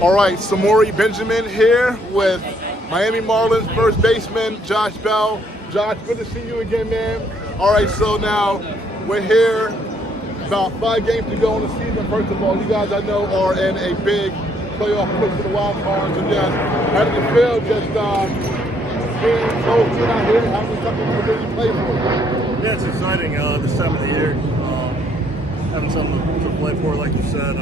All right, Samori Benjamin here with Miami Marlins first baseman Josh Bell. Josh, good to see you again, man. All right, so now we're here, about 5 games to go in the season. First of all, you guys I know are in a big playoff push for the wild cards, and just how did it feel just being close to out here and having something to really play for? Yeah, it's exciting this time of the year. Having something to play for, like you said.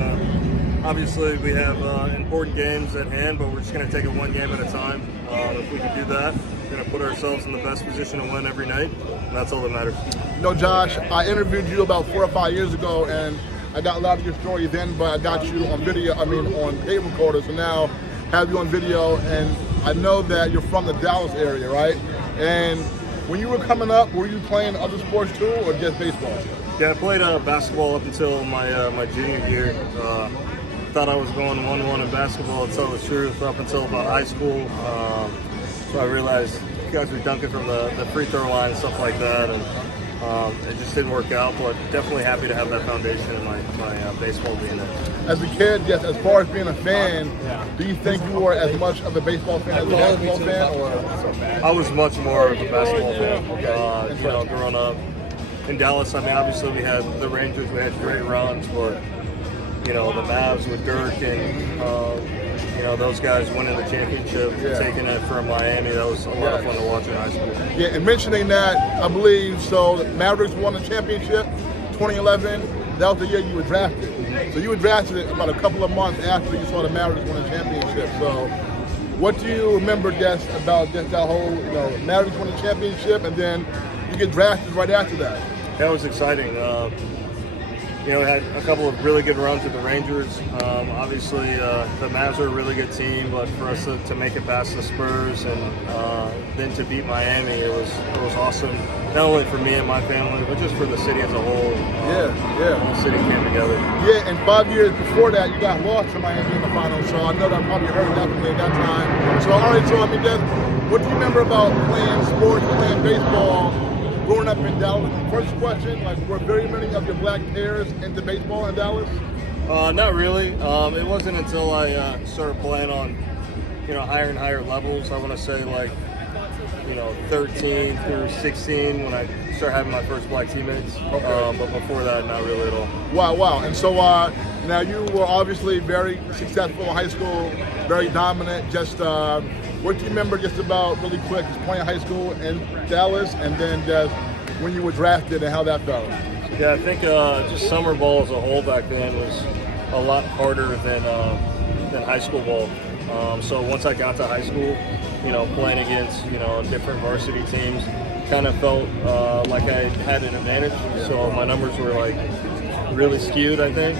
Obviously, we have important games at hand, but we're just going to take it one game at a time. If we can do that, we're going to put ourselves in the best position to win every night, and that's all that matters. You know, Josh, I interviewed you about 4 or 5 years ago, and I got a lot of your story then, but I got you on video, on tape recorders, and now have you on video, and I know that you're from the Dallas area, right? And when you were coming up, were you playing other sports too, or just baseball? Yeah, I played basketball up until my junior year. Thought I was going 1-1 in basketball, to tell the truth, up until about high school. So I realized you guys were dunking from the free throw line and stuff like that, and it just didn't work out. But definitely happy to have that foundation in my baseball being there. As a kid, just as far as being a fan, do you think you were as much of a baseball fan as a basketball fan? Or? I was much more of a basketball fan. You know, growing up in Dallas, I mean, obviously we had the Rangers, we had great runs, but you know, the Mavs with Dirk and, you know, those guys winning the championship, taking it from Miami. That was a lot of fun to watch in high school. Yeah, and mentioning that, I believe, so the Mavericks won the championship 2011. That was the year you were drafted. So you were drafted about a couple of months after you saw the Mavericks win the championship. So what do you remember just about just that whole, you know, Mavericks won the championship and then you get drafted right after that? That was exciting. You know, we had a couple of really good runs with the Rangers. Obviously, the Mavs are a really good team, but for us to make it past the Spurs and then to beat Miami, it was awesome. Not only for me and my family, but just for the city as a whole. The whole city came together. Yeah, and 5 years before that, you got lost to Miami in the finals, so I know that probably hurt definitely at that time. So, all right, so I mean, just what do you remember about playing sports, playing baseball, growing up in Dallas? First question, like, were very many of your black peers into baseball in Dallas? Not really. It wasn't until I started playing on, you know, higher and higher levels. I want to say like, you know, 13 through 16 when I started having my first black teammates. But before that, not really at all. Wow. And so now you were obviously very successful in high school, very dominant. Just what do you remember just about really quick, just playing high school in Dallas and then just when you were drafted and how that felt? Yeah, I think just summer ball as a whole back then was a lot harder than high school ball. So once I got to high school, you know, playing against, you know, different varsity teams, kind of felt like I had an advantage. So my numbers were like really skewed, I think,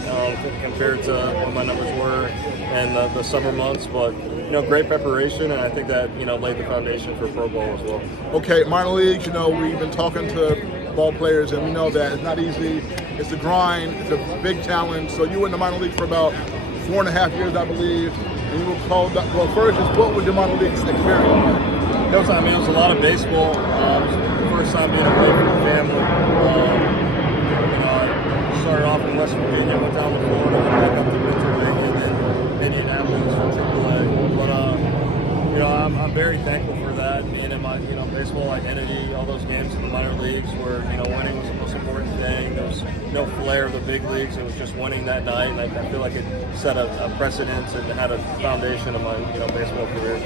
compared to what my numbers were in the summer months. But you know, great preparation, and I think that, you know, laid the foundation for pro ball as well. Okay, minor leagues, you know, we've been talking to ball players, and we know that it's not easy. It's a grind. It's a big challenge. So you were in the minor league for about 4.5 years, I believe, and you were called up. Well, first, just what was your minor league experience like? It was a lot of baseball. It was the first time being away from the family. You know, I started off in West Virginia, went down to Florida, went back up to Pennsylvania, and then Indianapolis for AAA. But you know, I'm very thankful for that. Being in my, you know, baseball identity, all those games in the minor leagues where, you know, winning was the most important thing. There was no flair of the big leagues. It was just winning that night. And I feel like it set a precedence and had a foundation of my, you know, baseball career.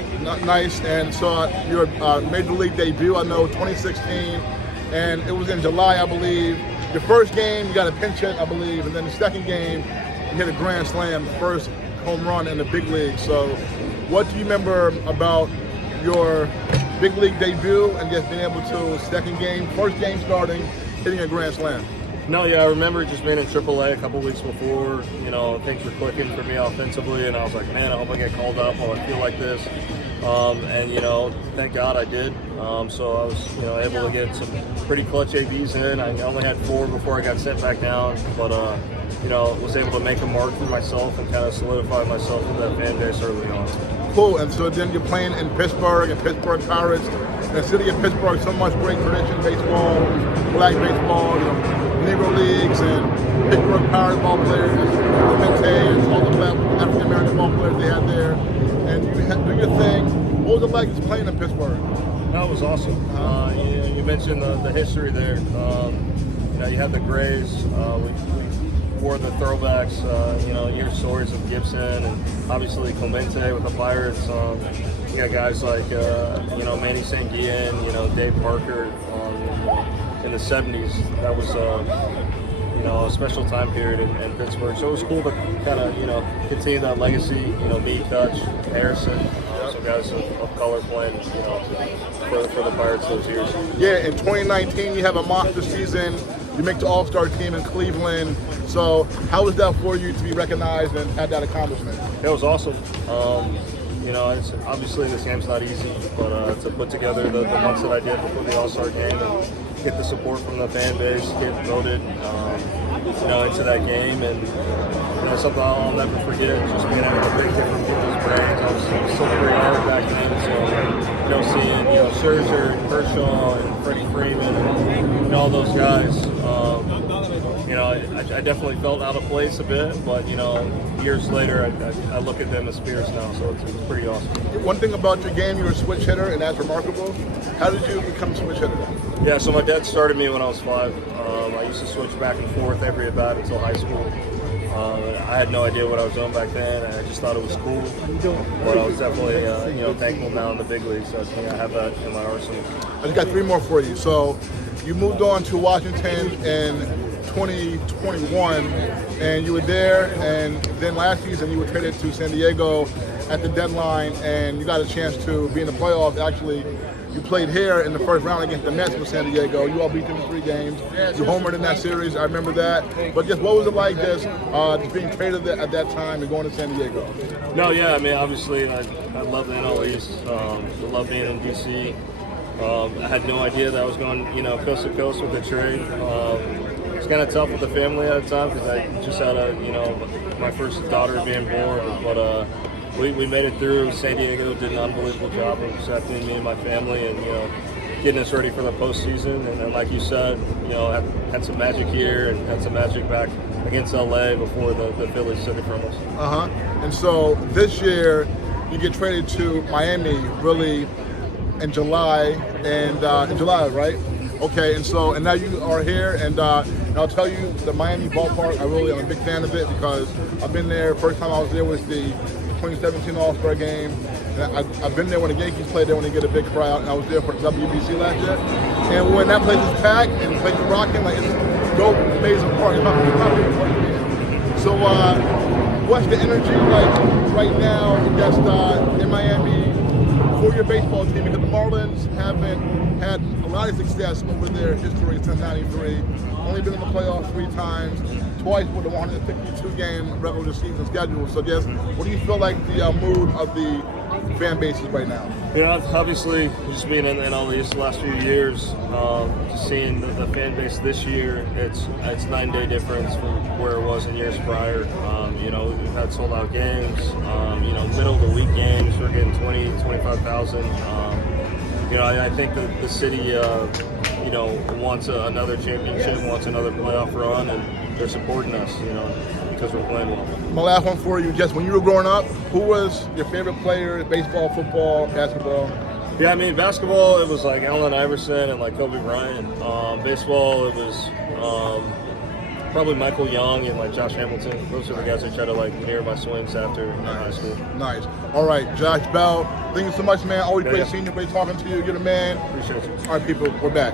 Nice. And so your major league debut, I know, 2016, and it was in July, I believe. Your first game, you got a pinch hit, I believe, and then the second game, you hit a grand slam, first home run in the big league. So what do you remember about your big league debut and just being able to, second game, first game starting, hitting a grand slam? No, yeah, I remember just being in AAA a couple weeks before. You know, things were clicking for me offensively, and I was like, man, I hope I get called up. I feel like this. And, you know, thank God I did. So I was, you know, able to get some pretty clutch ABs in. I only had 4 before I got sent back down, but, you know, was able to make a mark for myself and kind of solidify myself with that fan base early on. Cool. And so then you're playing in Pittsburgh and Pittsburgh Pirates. The city of Pittsburgh, so much great tradition, baseball, black baseball, you know, Negro Leagues and Pittsburgh Pirates ball players, Clemente, and all the black African American ball players they had there. And you do your thing. What was it like just playing in Pittsburgh? That was awesome. You mentioned the history there. You had the Grays. We wore the throwbacks. You hear stories of Gibson and obviously Clemente with the Pirates. You got guys like Manny Sanguillen, Dave Parker in the '70s. That was a special time period in Pittsburgh. So it was cool to kind of continue that legacy. Me, Dutch, Harrison, some guys of color playing for the Pirates those years. Yeah, in 2019 you have a monster season. You make the All-Star team in Cleveland. So how was that for you to be recognized and have that accomplishment? It was awesome. It's obviously this game's not easy, but to put together the months that I did before the All-Star game and get the support from the fan base, get voted, into that game, and something I'll never forget. Just being able to break different people's brains. I was still pretty young back then, so seeing Scherzer and Kershaw and Freddie Freeman and all those guys. I definitely felt out of place a bit, but years later, I look at them as peers now, so it's pretty awesome. One thing about your game, you're a switch hitter, and that's remarkable. How did you become a switch hitter? Yeah, so my dad started me when I was 5. I used to switch back and forth every at bat until high school. I had no idea what I was doing back then. I just thought it was cool. But I was definitely, thankful now in the big leagues. So I have that in my arsenal. I just got 3 more for you. So you moved on to Washington in 2021, and you were there. And then last season you were traded to San Diego at the deadline, and you got a chance to be in the playoffs. Actually, you played here in the first round against the Mets with San Diego. You all beat them in 3 games. You homered in that series. I remember that. But just what was it like just being traded at that time and going to San Diego? No, yeah, I mean, obviously, I love the NL East. I love being in D.C. I had no idea that I was going, coast to coast with the trade. It was kind of tough with the family at the time because I just had my first daughter being born. But we made it through. San Diego did an unbelievable job of accepting me and my family and getting us ready for the postseason. And like you said, had some magic here and had some magic back against LA before the Phillies took it from us. And so this year you get traded to Miami really in July, and in July, right? Okay, and now you are here, and I'll tell you, the Miami ballpark, I'm a big fan of it because I've been there. First time I was there was the 2017 All-Star game. And I've been there when the Yankees play there when they get a big crowd, and I was there for the WBC last year. And when that place is packed and the place is rocking, like it's dope, amazing park. It's not really. So what's the energy like right now just in Miami for your baseball team? Because the Marlins haven't had a lot of success over their history since '93. Only been in the playoffs 3 times, twice with a 152-game regular season schedule. So just, what do you feel like the mood of the fan base is right now? Obviously, just being in all these last few years, just seeing the fan base this year, it's night-and-day difference from where it was in years prior. We've had sold-out games, middle of the week games, we're getting 20, 25,000. I think that the city, wants another championship, wants another playoff run, and they're supporting us, because we're playing well. My last one for you, just when you were growing up, who was your favorite player, baseball, football, basketball? Yeah, I mean, basketball, it was like Allen Iverson and like Kobe Bryant. Baseball, it was probably Michael Young and like Josh Hamilton. Those are the guys I try to mirror my swings after high school. Nice. All right, Josh Bell, thank you so much, man. Always great seeing you, great talking to you. You're the man. Appreciate you. All right, people, we're back.